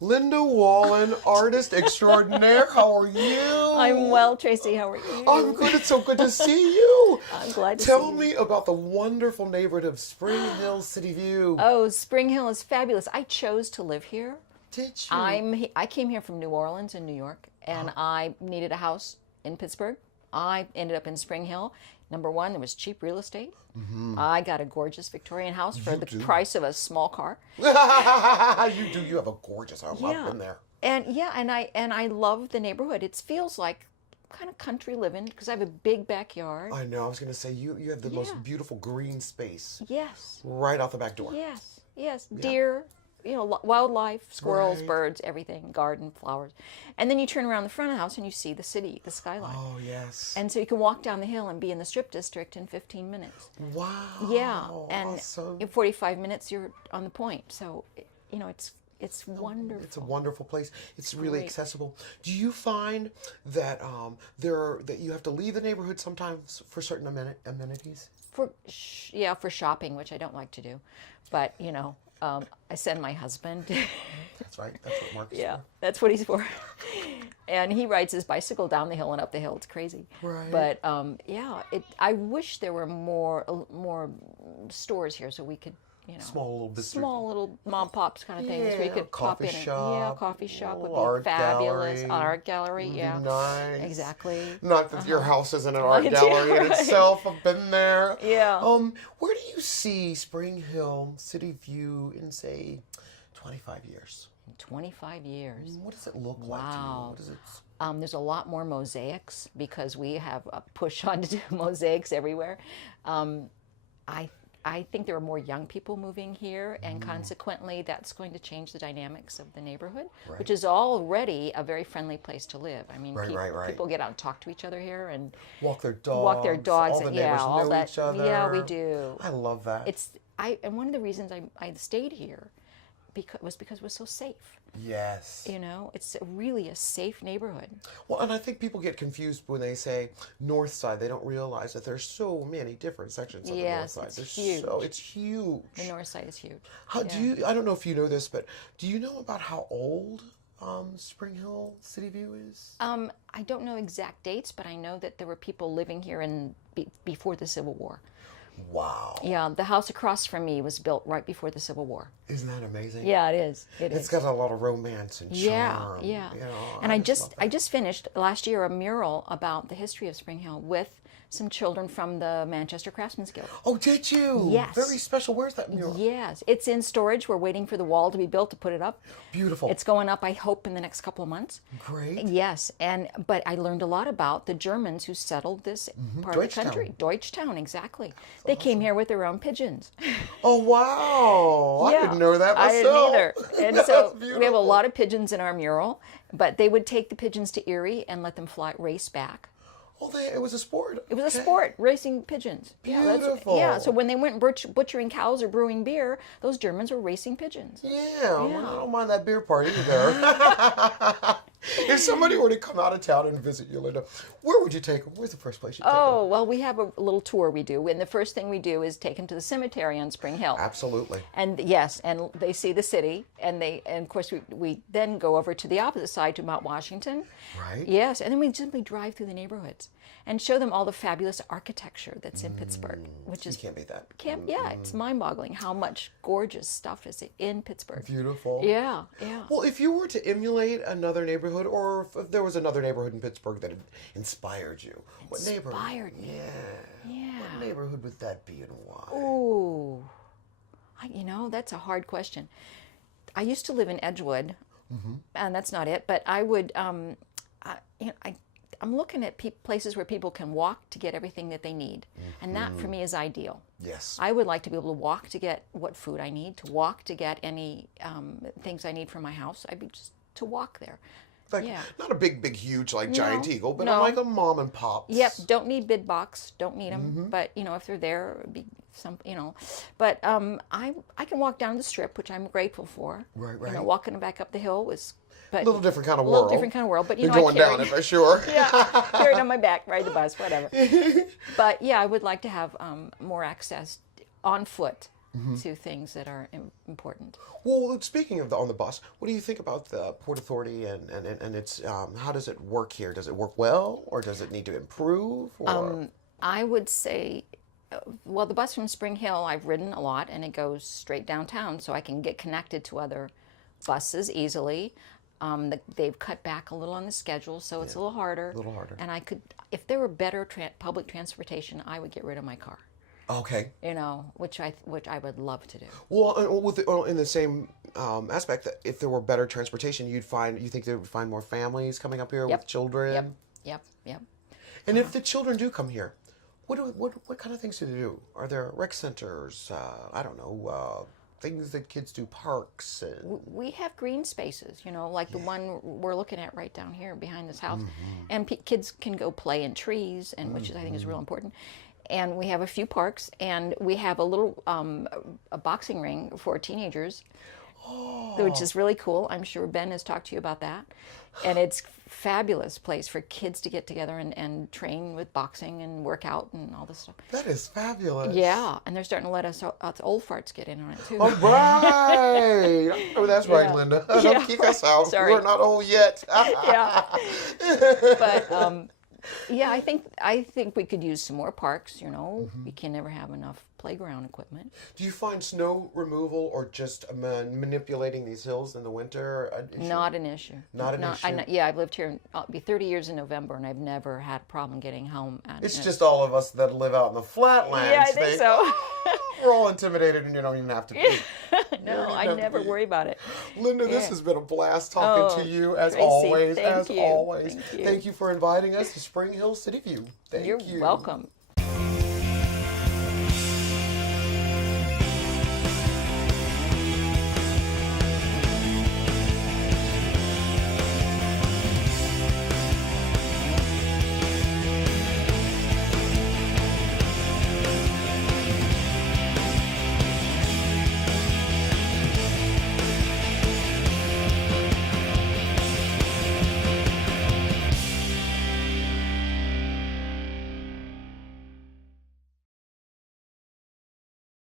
Linda Wallen, artist extraordinaire. How are you? I'm well, Tracy. How are you? I'm good. It's so good to see you. I'm glad to see you. Tell me about the wonderful neighborhood of Spring Hill City View. Oh, Spring Hill is fabulous. I chose to live here. Did you? I came here from New Orleans in New York, and I needed a house in Pittsburgh. I ended up in Spring Hill. Number one, there was cheap real estate. I got a gorgeous Victorian house for the price of a small car. You do. You have a gorgeous house. I've been there. And I love the neighborhood. It feels like kind of country living because I have a big backyard. I know. I was going to say you have the most beautiful green space. Yes. Right out the back door. Yes. Yes. Deer. Wildlife, squirrels, birds, everything, garden, flowers. And then you turn around the front of the house and you see the city, the skyline. Oh, yes. And so you can walk down the hill and be in the Strip District in 15 minutes. Wow. Yeah. And awesome. in 45 minutes, you're on the point. So, it's wonderful. It's a wonderful place. It's really accessible. Do you find that that you have to leave the neighborhood sometimes for certain amenities? For shopping, which I don't like to do. But, I send my husband. That's right. That's what Mark is for. That's what he's for. And he rides his bicycle down the hill and up the hill. It's crazy. Right. But I wish there were more stores here so we could, small little mom pops kind of things where you could pop in. Coffee shop would be art fabulous. gallery. Art gallery, Nice. Exactly. Not that your house isn't an art gallery in itself. I've been there. Yeah. Where do you see Spring Hill City View in, say, 25 years? 25 years. What does it look like to you? What is it? There's a lot more mosaics because we have a push on to do mosaics everywhere. I think there are more young people moving here, and consequently, that's going to change the dynamics of the neighborhood, which is already a very friendly place to live. I mean, people get out and talk to each other here and walk their dogs. All the and neighbors all know that. each other. Yeah, we do. I love that. And one of the reasons I stayed here was because it was so safe. Yes. It's really a safe neighborhood. Well, and I think people get confused when they say North Side. They don't realize that there's so many different sections of the North Side. It's huge. It's huge. The North Side is huge. I don't know if you know this, but do you know about how old Spring Hill City View is? I don't know exact dates, but I know that there were people living here before the Civil War. Wow. Yeah, the house across from me was built right before the Civil War. Isn't that amazing? Yeah, it is. It's got a lot of romance and charm. Yeah. And I just finished last year a mural about the history of Spring Hill with some children from the Manchester Craftsmen's Guild. Oh, did you? Yes. Very special. Where's that mural? Yes. It's in storage. We're waiting for the wall to be built to put it up. Beautiful. It's going up, I hope, in the next couple of months. Great. Yes. But I learned a lot about the Germans who settled this part of the country. Deutschtown, exactly. They came here with their own pigeons. Oh, wow. I didn't know that myself. I didn't either. And so we have a lot of pigeons in our mural, but they would take the pigeons to Erie and let them race back. Oh, it was a sport. It was a sport, racing pigeons. Beautiful. So when they went butchering cows or brewing beer, those Germans were racing pigeons. Yeah. Well, I don't mind that beer party either. If somebody were to come out of town and visit you, Linda, where would you take them? Where's the first place you take them? Oh, well, we have a little tour we do, and the first thing we do is take them to the cemetery on Spring Hill. Absolutely. And yes, and they see the city, and of course we then go over to the opposite side to Mount Washington. Right. Yes, and then we simply drive through the neighborhoods and show them all the fabulous architecture that's in Pittsburgh, which is you can't beat that. It's mind-boggling how much gorgeous stuff is in Pittsburgh. Beautiful. Yeah. Well, if you were to emulate another neighborhood, or if there was another neighborhood in Pittsburgh that had inspired you, what neighborhood? Inspired me. Yeah. What neighborhood would that be and why? Ooh, that's a hard question. I used to live in Edgewood, and that's not it. But I would, I'm looking at places where people can walk to get everything that they need, and that for me is ideal. Yes. I would like to be able to walk to get what food I need, to walk to get any things I need for my house. I'd be just to walk there. Not a big, huge, Giant Eagle, but like a mom and pop. Yep, don't need bid box, don't need them. But, if they're there, it'd be some, But I can walk down the Strip, which I'm grateful for. Right. Walking back up the hill was... A little different kind of world. But You're going down it for sure. Carried on my back, ride the bus, whatever. But I would like to have more access on foot to things that are important. Well, speaking of on the bus, what do you think about the Port Authority and its how does it work here? Does it work well, or does it need to improve? Or? I would say, well, the bus from Spring Hill I've ridden a lot, and it goes straight downtown, so I can get connected to other buses easily. They've cut back a little on the schedule, so it's a little harder. A little harder. And I could, if there were better public transportation, I would get rid of my car. Okay. You know, which I would love to do. Well, in the same aspect, that if there were better transportation, you think they would find more families coming up here with children? Yep. And if the children do come here, what kind of things do they do? Are there rec centers? I don't know. Things that kids do, parks. And... We have green spaces, you know, like the one we're looking at right down here behind this house, and kids can go play in trees, and which I think is real important. And we have a few parks, and we have a little a boxing ring for teenagers, which is really cool. I'm sure Ben has talked to you about that. And it's a fabulous place for kids to get together and train with boxing and work out and all this stuff. That is fabulous. Yeah, and they're starting to let us old farts get in on it too. All right. Oh, that's right, Linda. Don't kick us out. Sorry. We're not old yet. Yeah. But yeah, I think we could use some more parks, you know. We can never have enough playground equipment. Do you find snow removal or just manipulating these hills in the winter an issue? Not an issue. Not an issue? Yeah, I've lived here, I'll be 30 years in November, and I've never had a problem getting home. It's just all of us that live out in the flatlands. Yeah, I think so. We're all intimidated, and you don't even have to be. No, I never worry about it. Linda, this has been a blast talking to you, as Tracy, always. thank you. Thank you for inviting us to Spring Hill City View. Thank you. You're welcome.